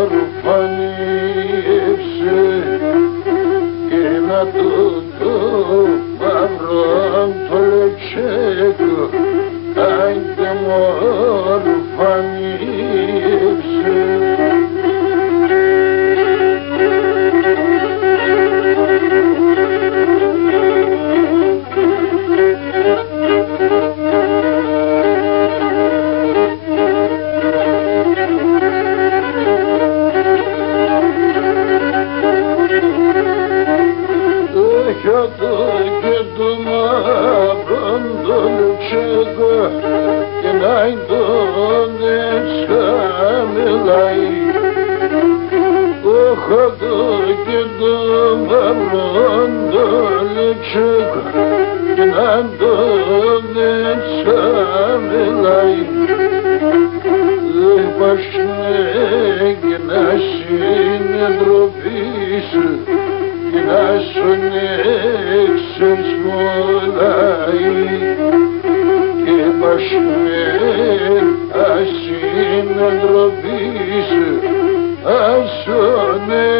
ορφανίευσε και να τούτο μαυρόν το λετσέκο άιντε μου ορφανίευσε. Και το μαύρον το λουτσέκο και να τον εξαμιλάει. Όχο και το μαύρον το λουτσέκο και να τον εξαμιλάει. Δεν πάσουνε και να συνεντροπήσει και να σου εξεσμολάει και πασμέν ασυναντροπήσει ασωνε